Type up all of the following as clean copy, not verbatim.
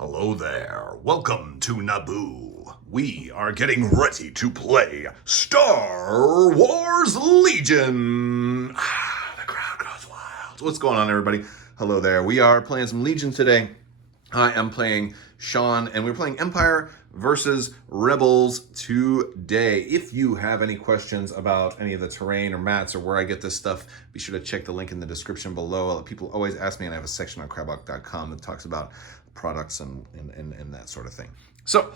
Hello there. Welcome to Naboo. We are getting ready to play Star Wars Legion. The crowd goes wild. What's going on, everybody? Hello there. We are playing some Legion today. I am playing Sean, and we're playing Empire versus Rebels today. If you have any questions about any of the terrain or mats or where I get this stuff, be sure to check the link in the description below. People always ask me, and I have a section on crabwalk.com that talks about products and that sort of thing. So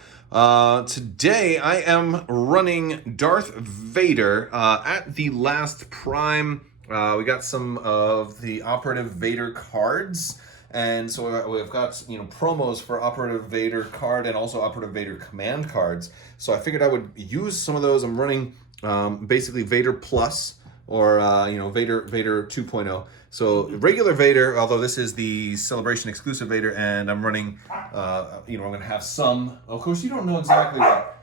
today I am running Darth Vader at the last Prime. We got some of the Operative Vader cards. And so we've got, promos for Operative Vader card and also Operative Vader command cards. So I figured I would use some of those. I'm running basically Vader Plus or, Vader 2.0. So regular Vader, although this is the Celebration exclusive Vader, and I'm running, I'm going to have some. Of course, you don't know exactly what.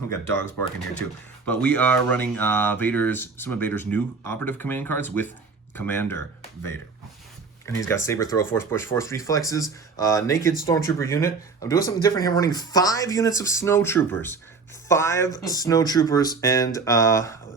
We've got dogs barking here too. But we are running some of Vader's new Operative command cards with Commander Vader. And he's got Saber Throw, Force Push, Force Reflexes, Naked Stormtrooper unit. I'm doing something different here. I'm running 5 units of Snowtroopers. 5 Snowtroopers, and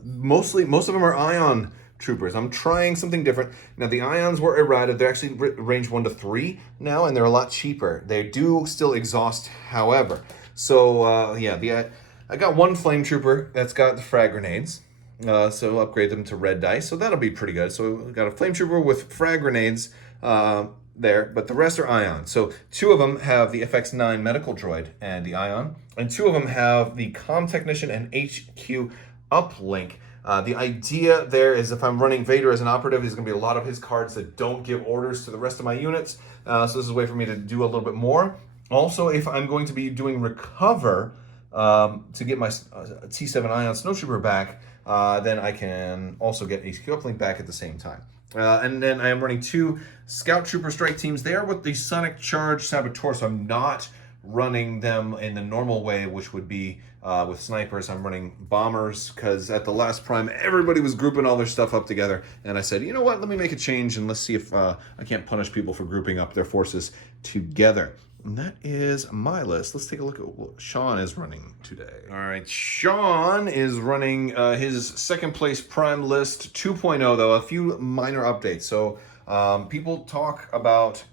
most of them are Ion Troopers. I'm trying something different. Now, the Ions were errated. They're actually range 1 to 3 now, and they're a lot cheaper. They do still exhaust, however. So, I got 1 Flame Trooper that's got the frag grenades. So we'll upgrade them to red dice, so that'll be pretty good. So we've got a flame trooper with frag grenades there, but the rest are Ion. So 2 of them have the FX9 medical droid and the Ion, and 2 of them have the comm technician and HQ uplink. The idea there is if I'm running Vader as an operative, there's going to be a lot of his cards that don't give orders to the rest of my units. So this is a way for me to do a little bit more. Also, if I'm going to be doing recover to get my T7 Ion Snowtrooper back, then I can also get HQ uplink back at the same time. And then I am running 2 Scout Trooper strike teams. They are with the Sonic Charge Saboteur, so I'm not running them in the normal way, which would be with snipers. I'm running bombers, because at the last Prime, everybody was grouping all their stuff up together. And I said, you know what, let me make a change, and let's see if I can't punish people for grouping up their forces together. And that is my list. Let's take a look at what Sean is running today. All right, Sean is running his second place Prime list 2.0, though. A few minor updates. So people talk about,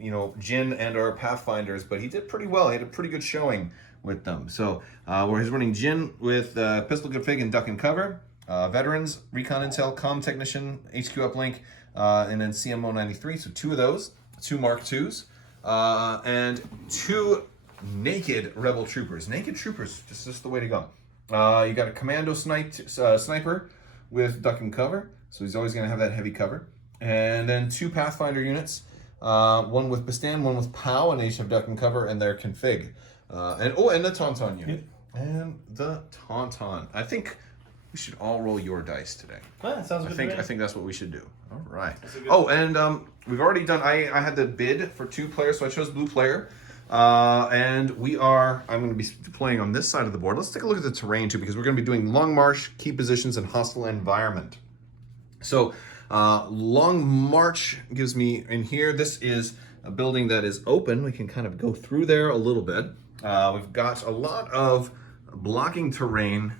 Jyn and our Pathfinders, but he did pretty well. He had a pretty good showing with them. So where he's running Jyn with Pistol Config and Duck and Cover, Veterans, Recon Intel, Comm Technician, HQ Uplink, and then CMO 93. So 2 of those, 2 Mark IIs. And 2 naked Rebel Troopers. Naked Troopers, just the way to go. You got a Commando Sniper with Duck and Cover, so he's always going to have that heavy cover. And then 2 Pathfinder units, one with Bastan, one with POW, and they each have Duck and Cover and their config. And the Tauntaun unit. Yep. And the Tauntaun. I think we should all roll your dice today. That sounds good. I think that's what we should do. All right. Oh, and we've already done. I had the bid for 2 players, so I chose blue player. And I'm going to be playing on this side of the board. Let's take a look at the terrain too, because we're going to be doing Long March, key positions, and hostile environment. So Long March gives me in here. This is a building that is open. We can kind of go through there a little bit. We've got a lot of blocking terrain,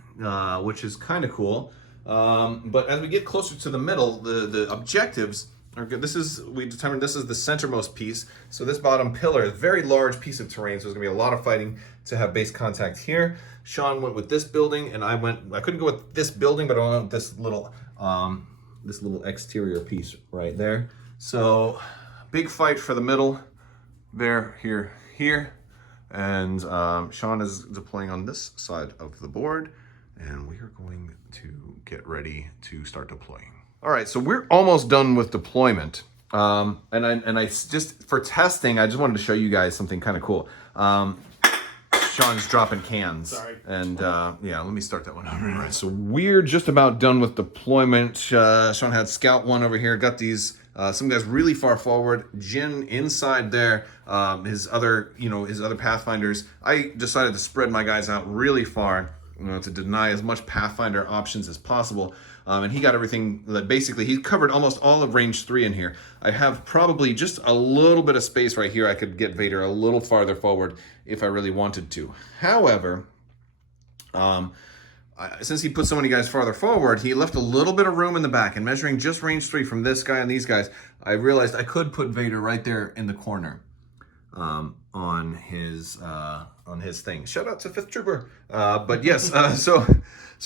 which is kind of cool. But as we get closer to the middle, the objectives are good. We determined this is the centermost piece. So this bottom pillar is a very large piece of terrain. So there's gonna be a lot of fighting to have base contact here. Sean went with this building, and I couldn't go with this building, but I went with this little exterior piece right there. So big fight for the middle there, here. And Sean is deploying on this side of the board, and we are going to get ready to start deploying. All right, so we're almost done with deployment. And I just, for testing, I just wanted to show you guys something kind of cool. Sean's dropping cans. Sorry. And let me start that one over. All right, so we're just about done with deployment. Sean had Scout 1 over here, got these, some guys really far forward. Jyn inside there, his other Pathfinders. I decided to spread my guys out really far. to deny as much Pathfinder options as possible. And he got everything that basically he covered almost all of range 3 in here. I have probably just a little bit of space right here. I could get Vader a little farther forward if I really wanted to. However, since he put so many guys farther forward, he left a little bit of room in the back. And measuring just range 3 from this guy and these guys, I realized I could put Vader right there in the corner on his thing. Shout out to 5th Trooper. But yes, so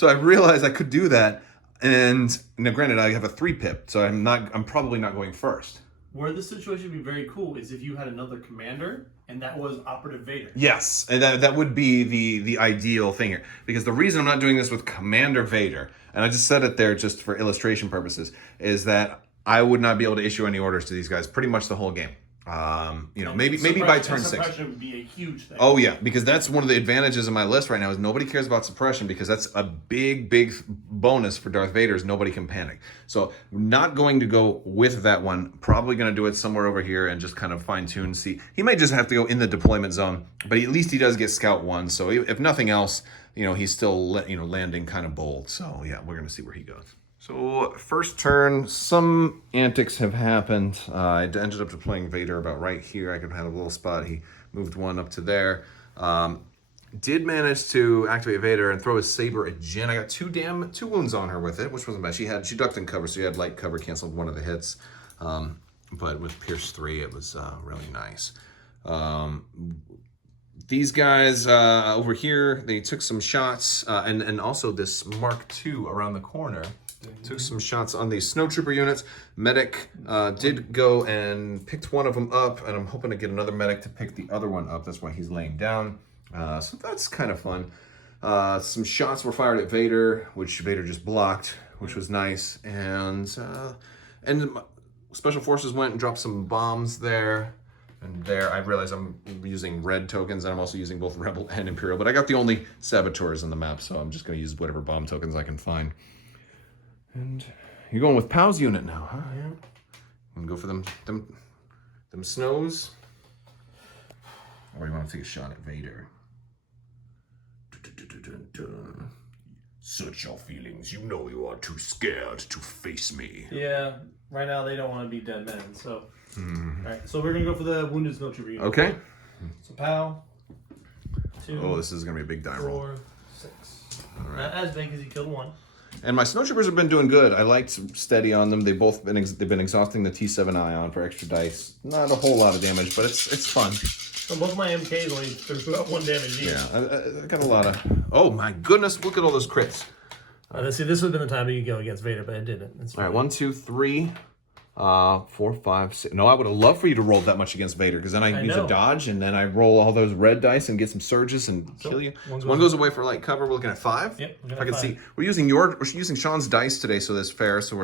I realized I could do that. And now, granted, I have a 3-pip, so I'm probably not going first. Where this situation would be very cool is if you had another commander, and that was Operative Vader. Yes, and that would be the ideal thing here. Because the reason I'm not doing this with Commander Vader, and I just said it there just for illustration purposes, is that I would not be able to issue any orders to these guys pretty much the whole game. Maybe by turn 6. Suppression would be a huge thing. Oh yeah, because that's one of the advantages of my list right now is nobody cares about suppression because that's a big bonus for Darth Vader is nobody can panic. So not going to go with that one. Probably going to do it somewhere over here and just kind of fine tune. See, he might just have to go in the deployment zone, but at least he does get Scout 1. So if nothing else, he's still landing kind of bold. So yeah, we're going to see where he goes. So first turn, some antics have happened. I ended up deploying Vader about right here. I could have a little spot. He moved one up to there. Did manage to activate Vader and throw his saber at Jyn. I got two wounds on her with it, which wasn't bad. She ducked and cover, so she had light cover, canceled one of the hits. But with Pierce 3, it was really nice. These guys over here, they took some shots, and also this Mark II around the corner. Took some shots on these snowtrooper units. Medic did go and picked one of them up, and I'm hoping to get another medic to pick the other one up. That's why he's laying down. So that's kind of fun. Some shots were fired at Vader, which Vader just blocked, which was nice. And Special Forces went and dropped some bombs there. And there, I realize I'm using red tokens, and I'm also using both Rebel and Imperial, but I got the only Saboteurs on the map, so I'm just going to use whatever bomb tokens I can find. And you're going with Pow's unit now, huh? Yeah. And go for them snows? Or you want to take a shot at Vader? Search your feelings. You know you are too scared to face me. Yeah, right now they don't want to be dead men, so... Alright, so we're going to go for the Wounded Snowtrooper unit. Okay. So Pow. 2. Oh, this is going to be a big die roll. 4, 6. Right. Not as big as he killed 1. And my snowtroopers have been doing good. I liked steady on them. They've been exhausting the T7 ion for extra dice. Not a whole lot of damage, but it's fun. So both my MKs only threw out 1 damage each. Yeah, I got a lot of. Oh my goodness! Look at all those crits. See, this would have been the time you could go against Vader, but it didn't. All right, 1, 2, 3, 4, 5, 6. No, I would have loved for you to roll that much against Vader because then I use a dodge and then I roll all those red dice and get some surges and kill you. One goes away for light cover. We're looking at 5. Yep. If I can see, we're using Sean's dice today, so that's fair. So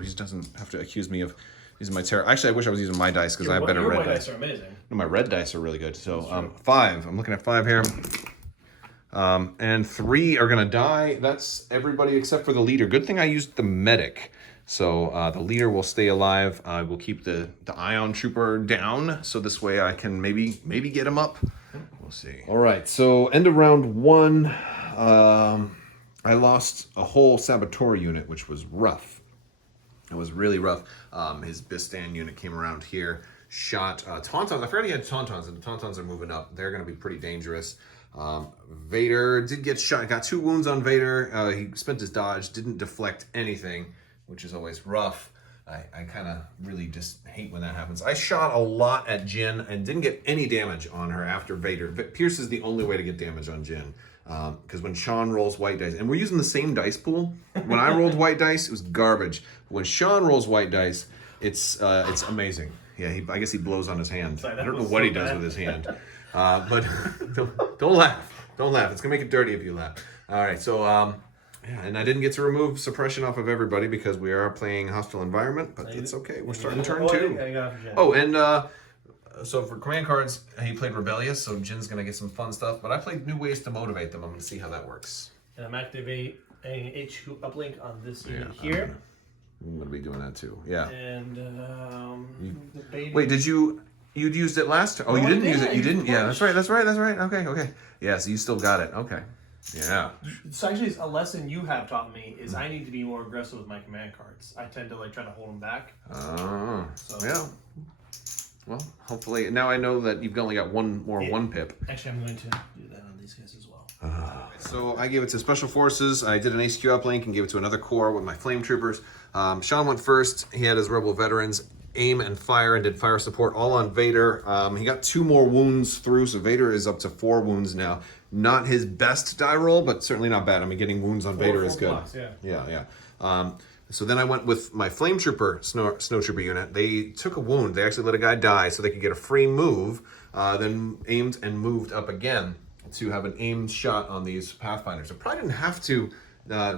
he doesn't have to accuse me of using my terror. Actually, I wish I was using my dice because I have better red dice. Your white dice are amazing. No, my red dice are really good. So 5. I'm looking at 5 here. And 3 are gonna die. That's everybody except for the leader. Good thing I used the medic. So the leader will stay alive. I will keep the Ion Trooper down, so this way I can maybe get him up. We'll see. All right, so end of round 1, I lost a whole Saboteur unit, which was rough. It was really rough. His Bistan unit came around here, shot Tauntauns. I forgot he had Tauntauns, and the Tauntauns are moving up. They're going to be pretty dangerous. Vader did get shot. Got 2 wounds on Vader. He spent his dodge, didn't deflect anything, which is always rough. I kind of really just hate when that happens. I shot a lot at Jyn and didn't get any damage on her after Vader. Pierce is the only way to get damage on Jyn. Because when Sean rolls white dice, and we're using the same dice pool. When I rolled white dice, it was garbage. But when Sean rolls white dice, it's amazing. Yeah, I guess he blows on his hand. I don't know what he does with his hand. But don't laugh. Don't laugh. It's going to make it dirty if you laugh. All right, so... yeah, and I didn't get to remove suppression off of everybody because we are playing hostile environment, but it's okay. We're starting turn 2. Oh, and so for command cards, he played Rebellious, so Jin's going to get some fun stuff, but I played New Ways to Motivate them. I'm going to see how that works. And I'm activating HQ uplink on this unit here. I'm going to be doing that too. Yeah. And wait, you'd used it last time? Oh, you didn't use it. You didn't? Yeah, that's right. Okay. Yeah, so you still got it. Okay. Yeah. It's actually a lesson you have taught me is I need to be more aggressive with my command cards. I tend to like try to hold them back. Oh. So Yeah. Well, hopefully now I know that you've only got one pip. actually, I'm going to do that on these guys as well. So I gave it to Special Forces. I did an ACQ uplink and gave it to another corps with my Flame Troopers. Sean went first. He had his Rebel veterans aim and fire and did fire support all on Vader. He got 2 more wounds through, so Vader is up to 4 wounds now. Not his best die roll, but certainly not bad. I mean, getting wounds on Vader is good. Blocks, yeah. So then I went with my Flame Trooper Snow Trooper unit. They took a wound. They actually let a guy die so they could get a free move, then aimed and moved up again to have an aimed shot on these Pathfinders. I probably didn't have to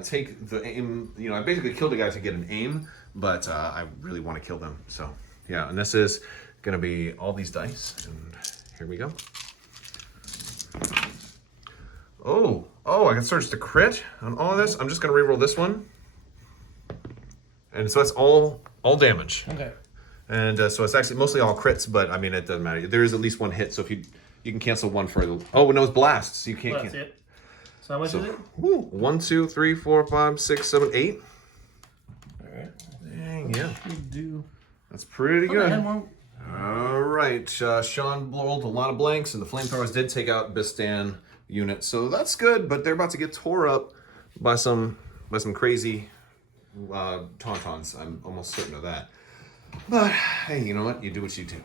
take the aim. You know, I basically killed a guy to get an aim, but I really want to kill them. So yeah, and this is going to be all these dice. And here we go. Oh, I can search the crit on all of this. I'm just going to reroll this one. And so that's all damage. Okay. And so it's actually mostly all crits, but I mean, it doesn't matter. There is at least one hit, so if you can cancel one for the... Oh, no, it's blasts. So you can't... Well, that's it. So how much is it? Woo, 1, 2, 3, 4, 5, 6, 7, 8. All right. Dang, yeah. Do. That's pretty Okay, I had good. one. All right. Sean rolled a lot of blanks, and the flamethrowers did take out Bistan unit, so that's good, but they're about to get tore up by some crazy tauntauns. I'm almost certain of that. But hey, you know what? You do what you do.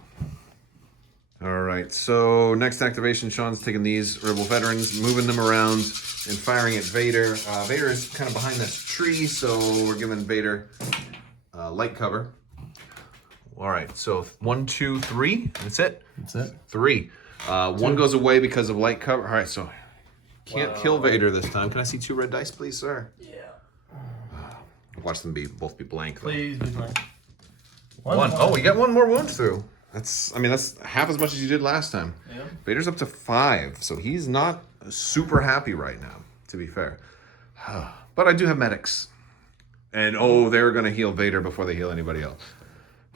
All right, so next activation, Sean's taking these Rebel veterans, moving them around and firing at Vader. Vader is kind of behind this tree, so we're giving Vader light cover. All right, so 1, 2, 3. That's it. That's it. 3. 1 goes away because of light cover. All right, so can't kill Vader this time. Can I see 2 red dice, please, sir? Yeah. Watch them both be blank. Though. Please be blank. 1. Oh, we got 1 more wound through. That's half as much as you did last time. Yeah. Vader's up to 5, so he's not super happy right now, to be fair. But I do have medics. And they're going to heal Vader before they heal anybody else.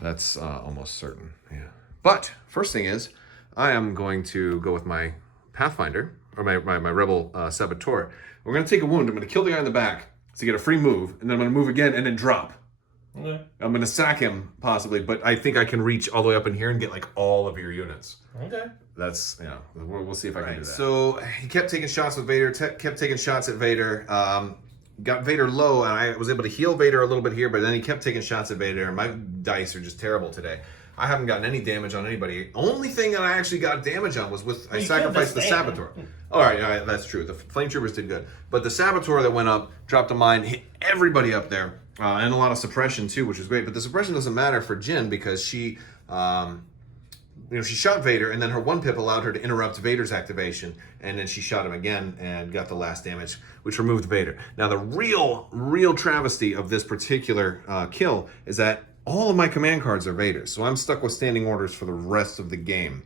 That's almost certain, yeah. But first thing is, I am going to go with my Pathfinder, or my Rebel Saboteur. We're going to take a wound. I'm going to kill the guy in the back to get a free move, and then I'm going to move again and then drop. Okay. I'm going to sack him, possibly, but I think I can reach all the way up in here and get, like, all of your units. Okay. That's, we'll see if I can do that. So he kept taking shots with Vader, kept taking shots at Vader, got Vader low, and I was able to heal Vader a little bit here, but then he kept taking shots at Vader, and my dice are just terrible today. I haven't gotten any damage on anybody. Only thing that I actually got damage on was I sacrificed the Saboteur. All right, that's true. The Flame Troopers did good. But the Saboteur that went up, dropped a mine, hit everybody up there, and a lot of suppression too, which is great. But the suppression doesn't matter for Jyn because she... she shot Vader, and then her 1 pip allowed her to interrupt Vader's activation, and then she shot him again and got the last damage, which removed Vader. Now, the real travesty of this particular kill is that all of my command cards are Vader, so I'm stuck with standing orders for the rest of the game.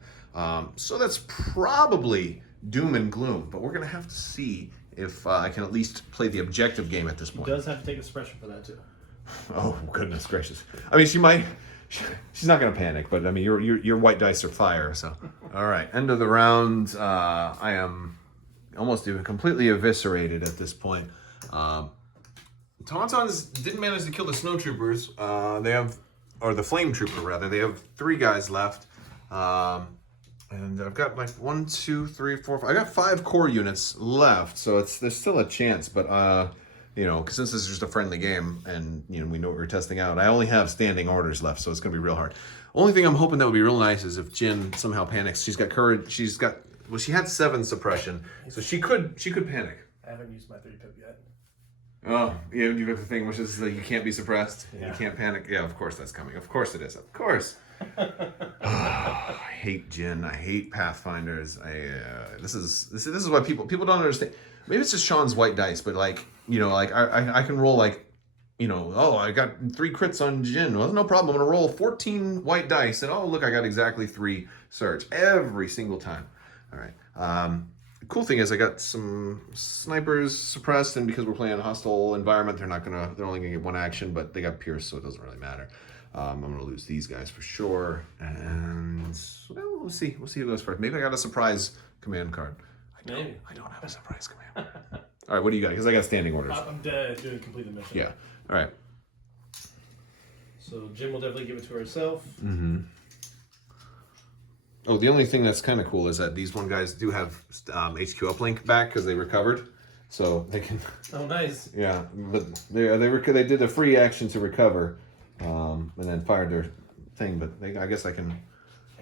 So that's probably doom and gloom, but we're going to have to see if I can at least play the objective game at this point. He does have to take a suppression for that, too. Oh, goodness gracious. I mean, she might... She's not going to panic, but I mean, your white dice are fire, so. All right, end of the round. I am almost completely eviscerated at this point. Tauntauns didn't manage to kill the Snow Troopers. The Flame Trooper, rather. They have 3 guys left. And I've got like 1, 2, 3, 4, 5. I got 5 core units left, so there's still a chance, but... since this is just a friendly game and, we know what we're testing out, I only have standing orders left, so it's going to be real hard. Only thing I'm hoping that would be real nice is if Jyn somehow panics. She's got courage. She had 7 suppression, so she could panic. I haven't used my 3-pip yet. Oh, yeah, you have the thing, which is that you can't be suppressed. Yeah. You can't panic. Yeah, of course that's coming. Of course it is. Of course. I hate Jyn. I hate Pathfinders. This is why people don't understand. Maybe it's just Sean's white dice, but I can roll I got 3 crits on Jyn. Well, no problem. I'm gonna roll 14 white dice, and look, I got exactly 3 surge every single time. All right. The cool thing is I got some snipers suppressed, and because we're playing a hostile environment, they're only gonna get 1 action, but they got pierced, so it doesn't really matter. I'm gonna lose these guys for sure, and we'll see. We'll see who goes first. Maybe I got a surprise command card. I Maybe. I don't have a surprise command. All right, what do you got? Because I got standing orders. I'm doing complete the mission. Yeah. All right. So Jim will definitely give it to herself. Mm-hmm. Oh, the only thing that's kind of cool is that these one guys do have HQ uplink back because they recovered, so they can. Oh, nice. Yeah, but they did a free action to recover, and then fired their thing. But I guess I can.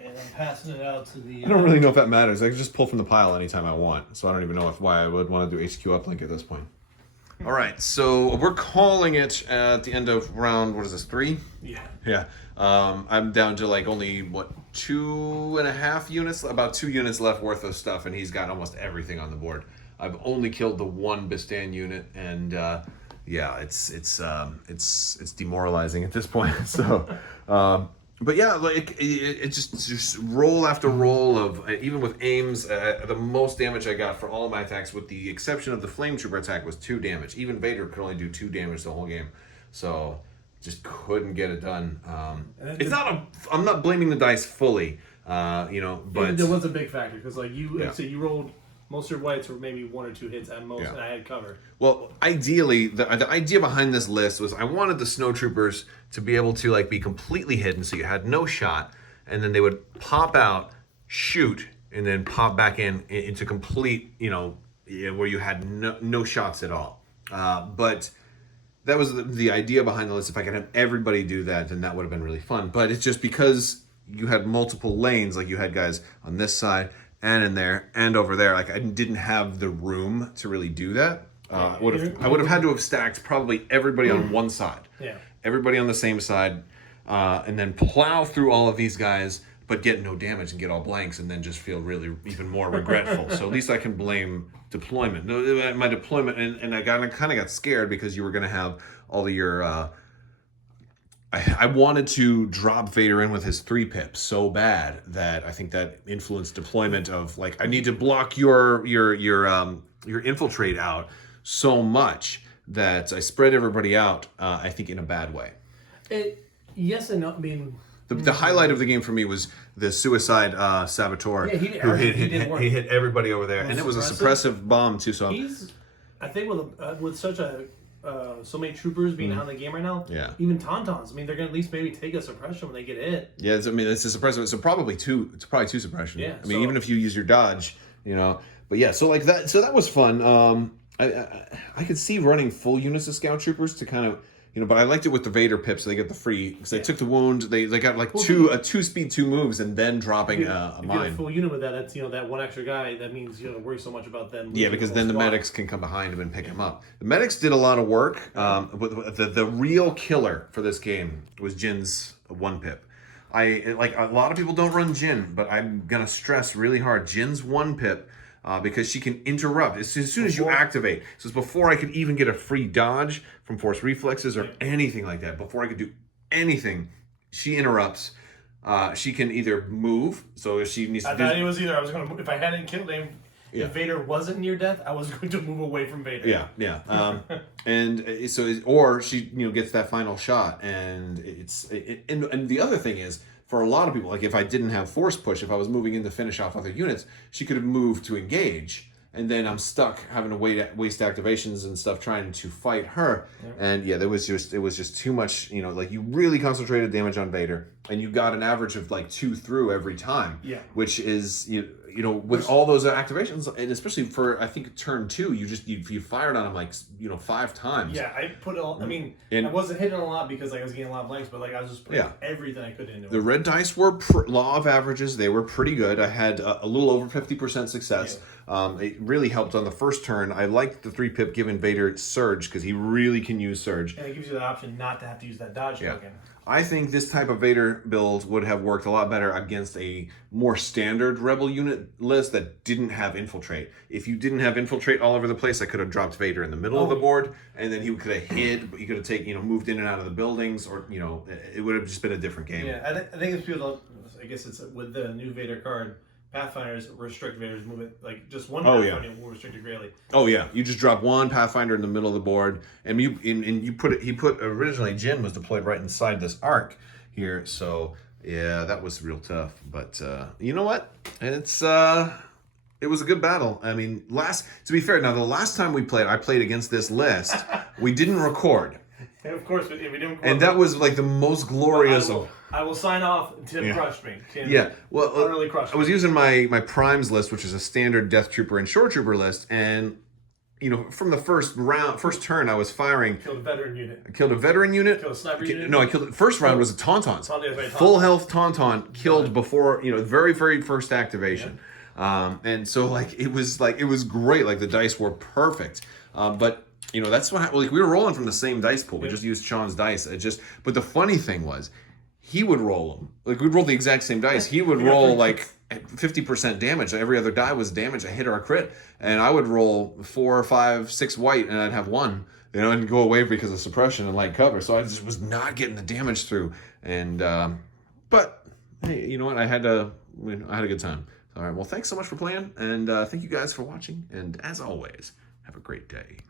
And I'm passing it out to the. I don't really know if that matters. I can just pull from the pile anytime I want, so I don't even know why I would want to do HQ uplink at this point. All right, so we're calling it at the end of round. What is this? 3? Yeah. Yeah. I'm down to like only 2.5 units, about 2 units left worth of stuff, and he's got almost everything on the board. I've only killed the 1 Bistan unit, and yeah, it's demoralizing at this point. So, but yeah, like it just roll after roll of even with aims, the most damage I got for all of my attacks, with the exception of the Flame Trooper attack, was 2 damage. Even Vader could only do 2 damage the whole game, so just couldn't get it done. It's not I'm not blaming the dice fully, but there was a big factor because like Yeah. you rolled most of your whites were maybe 1 or 2 hits at most, Yeah. and I had cover. Well, ideally, the idea behind this list was I wanted the snowtroopers to be able to like be completely hidden, so you had no shot, and then they would pop out, shoot, and then pop back into complete, where you had no shots at all. But that was the idea behind the list. If I could have everybody do that, then that would have been really fun. But it's just because you had multiple lanes, like you had guys on this side and in there and over there. Like I didn't have the room to really do that. I would have had to have stacked probably everybody on one side. Yeah. Everybody on the same side, and then plow through all of these guys, but get no damage and get all blanks, and then just feel really even more regretful. So at least I can blame deployment. No, my deployment, and I kind of got scared because you were going to have all of your. I wanted to drop Vader in with his 3 pips so bad that I think that influenced deployment of like I need to block your infiltrate out so much that I spread everybody out. I think in a bad way. Yes and no. I mean. The highlight of the game for me was the suicide saboteur who hit everybody over there, and it was a suppressive bomb too. So I think with such so many troopers being out of the game right now, yeah, even Tauntauns. I mean, they're gonna at least maybe take a suppression when they get hit. Yeah, it's a suppressive. So probably 2. It's probably 2 suppression. Yeah, I mean, even if you use your dodge, But yeah, so like that. So that was fun. I could see running full units of scout troopers to kind of. But I liked it with the Vader pips, so they get the free because they took the wound. They got like 2 speed 2 moves and then dropping a mine. If you get a full unit with that, that's that 1 extra guy. That means you don't worry so much about them. Yeah, because then the medics can come behind him and pick him up. The medics did a lot of work. The real killer for this game was Jin's 1 pip. A lot of people don't run Jin, but I'm gonna stress really hard Jin's 1 pip. Because she can interrupt as soon as you activate. So it's before I could even get a free dodge from force reflexes or anything like that. Before I could do anything, she interrupts. She can either move. So if she needs to. I thought it was either I was going to if I hadn't killed him. Yeah. If Vader wasn't near death, I was going to move away from Vader. Yeah. And so, or she gets that final shot, and and the other thing is. For a lot of people, like if I didn't have force push, if I was moving in to finish off other units, she could have moved to engage, and then I'm stuck having to waste activations and stuff trying to fight her. Yeah. And yeah, it was just too much. Like you really concentrated damage on Vader, and you got an average of like 2 through every time. Yeah, which is with all those activations, and especially for I think turn 2, you fired on him like 5 times. Yeah, I put all. I mean, I wasn't hitting a lot because I was getting a lot of blanks, but I was just putting everything I could into it. The red dice were law of averages. They were pretty good. I had a little over 50% success. Yeah. It really helped on the first turn. I liked the 3 pip giving Vader Surge because he really can use Surge. And it gives you the option not to have to use that dodge token. I think this type of Vader build would have worked a lot better against a more standard Rebel unit list that didn't have Infiltrate. If you didn't have Infiltrate all over the place, I could have dropped Vader in the middle of the board, and then he could have hid, but you could have moved in and out of the buildings, or, it would have just been a different game. Yeah, I think it's people, I guess it's with the new Vader card, Pathfinders restrict Vader's movement, like just one Pathfinder will restrict it greatly. Oh yeah, you just drop 1 Pathfinder in the middle of the board, and he put originally Jin was deployed right inside this arc here, so yeah, that was real tough. But you know what? It's It was a good battle. I mean, to be fair, now the last time we played, I played against this list. We didn't record. And of course, we didn't record. And that was like the most glorious I will sign off. Tim crushed me. Tim really crushed me. I was using my primes list, which is a standard Death Trooper and Shore Trooper list, and from the first turn, I was firing. Killed a veteran unit. I killed a veteran unit. Killed a sniper unit. No, I killed it. First round was a Tauntaun. Full health Tauntaun killed before, very, very first activation. Yeah. And so it was great. Like the dice were perfect. But that's what happened. Like we were rolling from the same dice pool. We just used Sean's dice. But the funny thing was, he would roll them. Like we'd roll the exact same dice. He would roll like 50% damage. Every other die was damage, a hit or a crit. And I would roll 4, 5, 6 white, and I'd have 1, and go away because of suppression and light cover. So I just was not getting the damage through. And but hey, you know what? I had a good time. All right. Well, thanks so much for playing, and thank you guys for watching. And as always, have a great day.